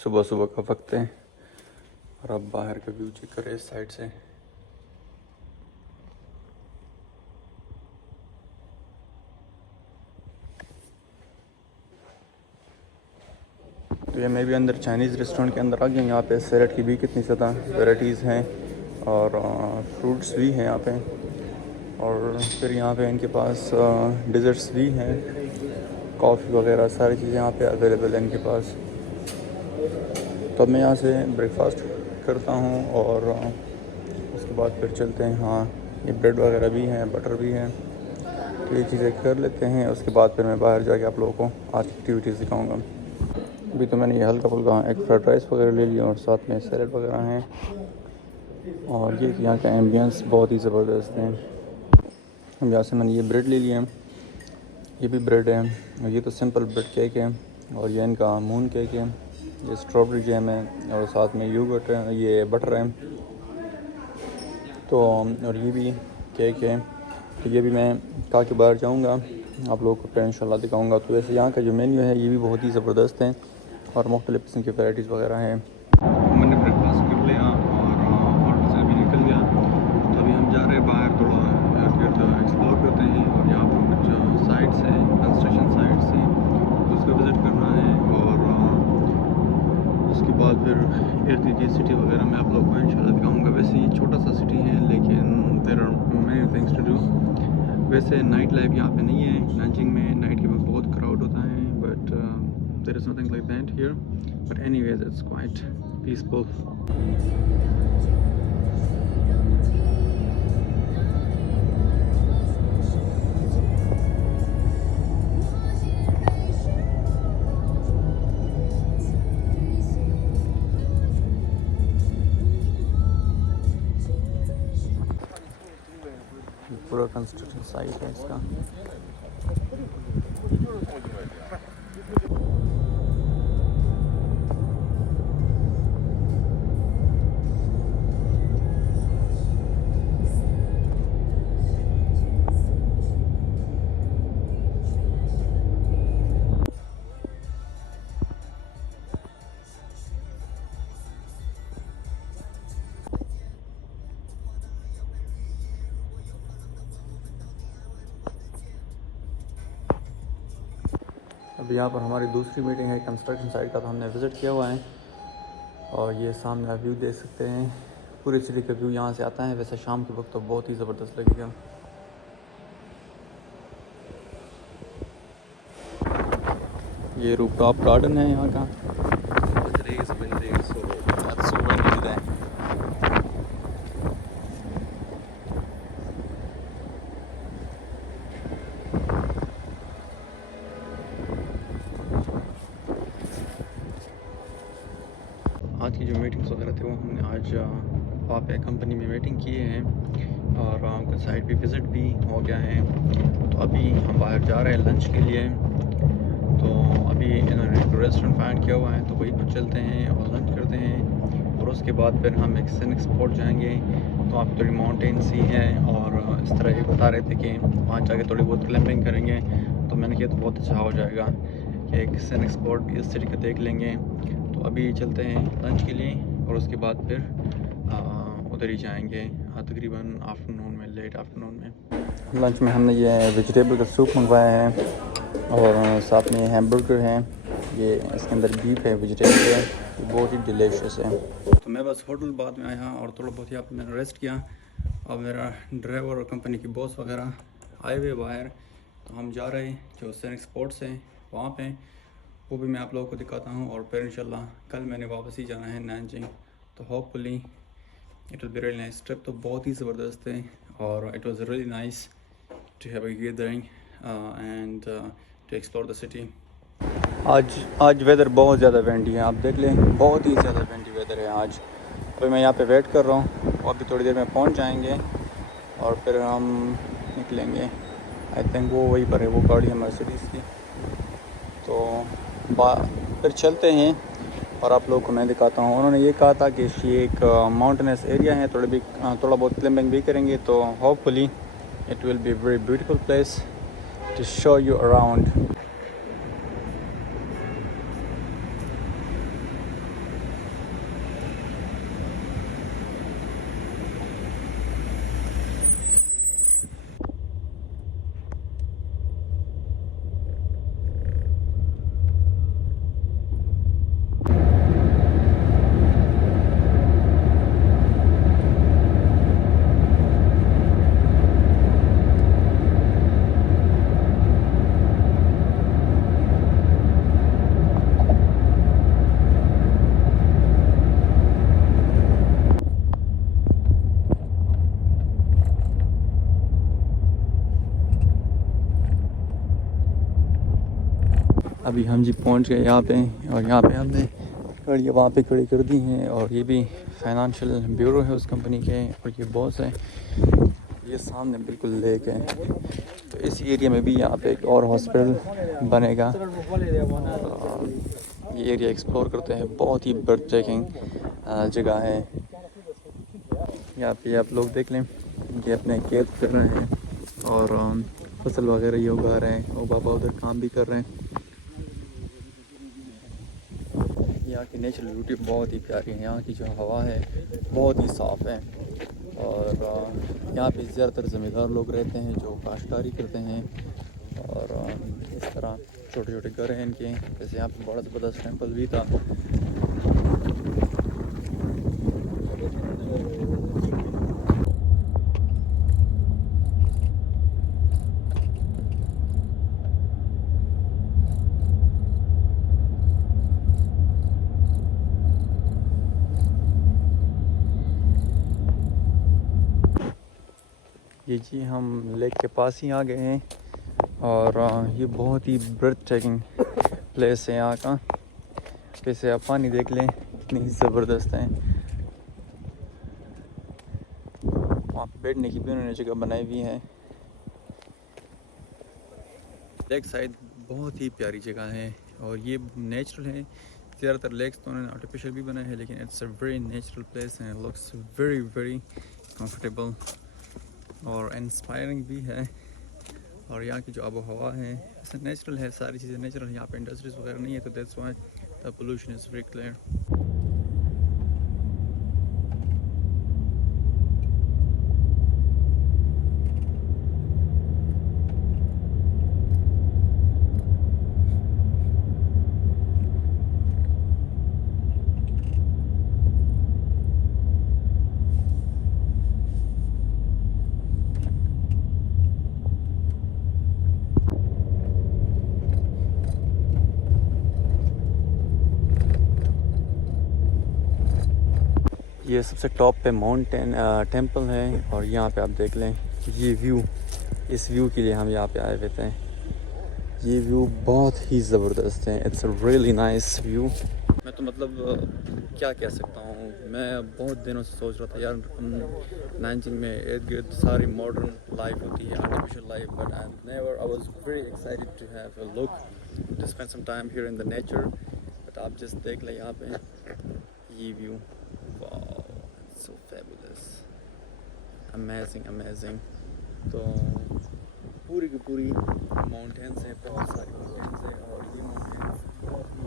सुबह सुबह का वक्त है और अब बाहर का व्यू चेक करें इस साइड से। तो ये मैं भी अंदर चाइनीज़ रेस्टोरेंट के अंदर आ गया। यहाँ पे सैलड की भी कितनी ज़्यादा वैराइटीज़ हैं और फ्रूट्स भी हैं यहाँ पे, और फिर यहाँ पे इनके पास डिज़र्ट्स भी हैं, कॉफ़ी वगैरह सारी चीज़ें यहाँ पे अवेलेबल हैं इनके पास। तो अब मैं यहाँ से ब्रेकफास्ट करता हूँ और उसके बाद फिर चलते हैं। हाँ, ये ब्रेड वगैरह भी हैं, बटर भी हैं, तो ये चीज़ें कर लेते हैं। उसके बाद फिर मैं बाहर जाके आप लोगों को आज की एक्टिविटीज़ दिखाऊँगा। अभी तो मैंने ये हल्का फुल्का एक फ्राइड राइस वगैरह ले लिया और साथ में सैलड वगैरह हैं, और ये यहाँ का एम्बियंस बहुत ही ज़बरदस्त है। अब यहाँ से मैंने ये ब्रेड ले लिया, ये भी ब्रेड है, और ये तो सिंपल ब्रेड केक है, और ये इनका मून केक है, ये स्ट्रॉबेरी जैम है, और साथ में योगर्ट है, ये बटर है, तो और ये भी केक है। तो ये भी मैं खा के बाहर जाऊँगा, आप लोगों को फिर इंशाल्लाह दिखाऊँगा। तो वैसे यहाँ का जो मेन्यू है ये भी बहुत ही ज़बरदस्त है और मुख्तलिफ़ किस्म की वैराइटीज़ वगैरह हैं। मैंने ब्रेकफास्ट कर लिया और होटल से भी निकल गया, तो अभी हम जा रहे हैं बाहर, थोड़ा एक्सप्लोर करते हैं। और यहाँ पर कुछ साइट्स हैं, कंस्ट्रक्शन साइट्स हैं, उसको विज़िट करना है, और उसके बाद फिर इर्द गिर्द सिटी वगैरह में आप लोगों को इंशाल्लाह दिखाऊँगा। वैसे ये छोटा सा सिटी है, लेकिन there are many things to do. वैसे नाइट लाइफ यहाँ पे नहीं है नानजिंग में, नाइट के वक्त बहुत क्राउड होता है, but there is nothing like that here, but anyways it's quite peaceful. पूरा कंस्ट्रक्शन साइट है इसका। अभी यहाँ पर हमारी दूसरी मीटिंग है कंस्ट्रक्शन साइट का, तो हमने विज़िट किया हुआ है, और ये सामने आप व्यू देख सकते हैं, पूरी सिटी का व्यू यहाँ से आता है। वैसे शाम के वक्त तो बहुत ही ज़बरदस्त लगेगा। ये रूफटॉप गार्डन है यहाँ का। आज की जो मीटिंग्स वगैरह थे वो हमने आज वहाँ पे कंपनी में मीटिंग किए हैं, और कुछ साइट भी विज़िट भी हो गया है। तो अभी हम बाहर जा रहे हैं लंच के लिए। तो अभी इन्होंने एक रेस्टोरेंट फाइंड किया हुआ है, तो वहीं पर चलते हैं और लंच करते हैं, और उसके बाद फिर हम एक सीनिक स्पॉट जाएंगे। तो आप थोड़ी माउंटेन्स ही हैं, और इस तरह ये बता रहे थे कि वहाँ जाके थोड़ी बहुत क्लाइंबिंग करेंगे। तो मैंने किया तो बहुत अच्छा हो जाएगा कि एक सीनिक स्पॉट इस सिटी का देख लेंगे। तो अभी चलते हैं लंच के लिए, और उसके बाद फिर उधर ही जाएंगे तकरीबन आफ्टरनून में, लेट आफ्टरनून में। लंच में हमने ये वेजिटेबल का सूप मंगवाया है, और साथ में हैमबर्गर हैं, ये इसके अंदर बीफ है, वेजिटेबल है, बहुत ही डिलीशियस है। तो मैं बस होटल बाद में आया और थोड़ा बहुत यहाँ पर मैंने रेस्ट किया, और मेरा ड्राइवर और कंपनी की बॉस वगैरह आए हुए बाहर। तो हम जा रहे हैं जो सैनिक स्पॉट्स हैं वहाँ पे, वो भी मैं आप लोगों को दिखाता हूँ। और फिर इंशाल्लाह कल मैंने वापस ही जाना है नानजिंग, तो hopefully it will be really nice trip. तो बहुत ही ज़बरदस्त है, और it was really nice to have a gathering and to explore the city. आज वेदर बहुत ज़्यादा विंडी है, आप देख लें, बहुत ही ज़्यादा विंडी वेदर है आज। अभी मैं यहाँ पे वेट कर रहा हूँ, और अभी थोड़ी देर में पहुँच जाएंगे, और फिर हम निकलेंगे। आई थिंक वो वहीं पर है, वो गाड़ी है मर्सिडीज़ की। तो फिर चलते हैं, और आप लोगों को मैं दिखाता हूँ। उन्होंने ये कहा था कि ये एक माउंटेनस एरिया है, थोड़ा बहुत क्लाइंबिंग भी करेंगे, तो hopefully it will be very beautiful place to show you around. अभी हम जी पहुंच गए यहाँ पे, और यहाँ पे हमने गाड़ियाँ वहाँ पे खड़ी कर दी हैं। और ये भी फाइनेंशियल ब्यूरो है उस कंपनी के, और ये बॉस है। ये सामने बिल्कुल लेक है। तो इस एरिया में भी यहाँ पे एक और हॉस्पिटल बनेगा। ये एरिया एक्सप्लोर करते हैं, बहुत ही बर्थ ब्रेकिंग जगह है। यहाँ पे आप लोग देख लें, ये अपने खेत कर रहे हैं और फसल वगैरह ये उगा रहे हैं, और पापा उधर काम भी कर रहे हैं। यहाँ की नेचुरल ब्यूटी बहुत ही प्यारी है। यहाँ की जो हवा है बहुत ही साफ़ है। और यहाँ पे ज़्यादातर ज़मींदार लोग रहते हैं जो काश्तकारी करते हैं। और इस तरह छोटे छोटे घर हैं इनके। जैसे यहाँ पे बड़ा ज़बरदस्त टेंपल भी था। ये जी हम लेक के पास ही आ गए हैं। और ये बहुत ही ब्रेथ टेकिंग प्लेस है यहाँ का। वैसे आप पानी देख लें कितनी ज़बरदस्त है। वहाँ पे बैठने की भी उन्होंने जगह बनाई हुई है। लेक साइड बहुत ही प्यारी जगह है, और ये नेचुरल है। ज़्यादातर लेक्स तो उन्होंने आर्टिफिशियल भी बनाए हैं, लेकिन it's a very natural place है। लुक्स वेरी वेरी कंफर्टेबल और इंस्पायरिंग भी है। और यहाँ की जो आबो हवा है ऐसे नेचुरल है, सारी चीज़ें नेचुरल है। यहाँ पे इंडस्ट्रीज वगैरह नहीं है, तो that's why the pollution is very clear. ये सबसे टॉप पे माउंटेन टेंपल है, और यहाँ पे आप देख लें ये व्यू। इस व्यू के लिए हम यहाँ पे आए हुए थे। ये व्यू बहुत ही ज़बरदस्त है। It's a really nice view. मैं तो मतलब क्या कह सकता हूँ, मैं बहुत दिनों से सोच रहा था यार, 19 में इर्द गिर्द सारी मॉडर्न लाइफ होती है, artificial life, but I was very excited to have a look, to spend some time here in the nature. But आप जस्ट देख लें यहाँ पे ये view, wow, so fabulous, amazing amazing. तो पूरी की पूरी माउंटेन्स हैं, बहुत सारी माउंटेन्स हैं, और ये माउंटेन्स बहुत ही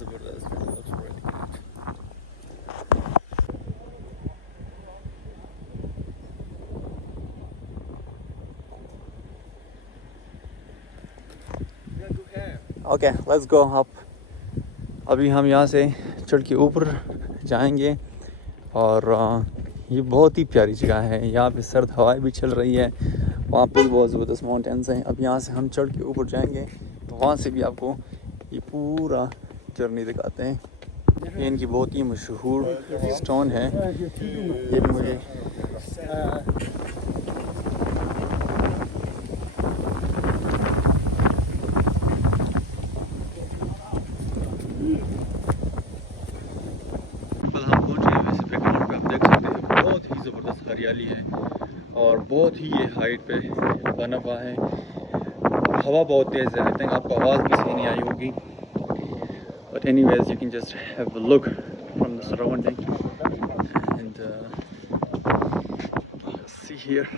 ज़बरदस्त है। Looks really great. Okay, let's go up. अभी हम यहाँ से चढ़ के ऊपर जाएंगे, और ये बहुत ही प्यारी जगह है। यहाँ पे सर्द हवाएं भी चल रही है। वहाँ पे भी बहुत ज़बरदस्त माउंटेन्स हैं। अब यहाँ से हम चढ़ के ऊपर जाएंगे, तो वहाँ से भी आपको ये पूरा जर्नी दिखाते हैं। ये इनकी बहुत ही मशहूर स्टोन है। ये भी मुझे हम पहुँचे हैं वैसे बैकग्राउंड पे आप देख सकते हैं, बहुत ही ज़बरदस्त हरियाली है, और बहुत ही ये हाइट पे बना हुआ है। हवा बहुत तेज़ है। आई थिंक आपको आवाज़ भी सही नहीं आई होगी, but anyways you can just have a look from the surrounding and see here.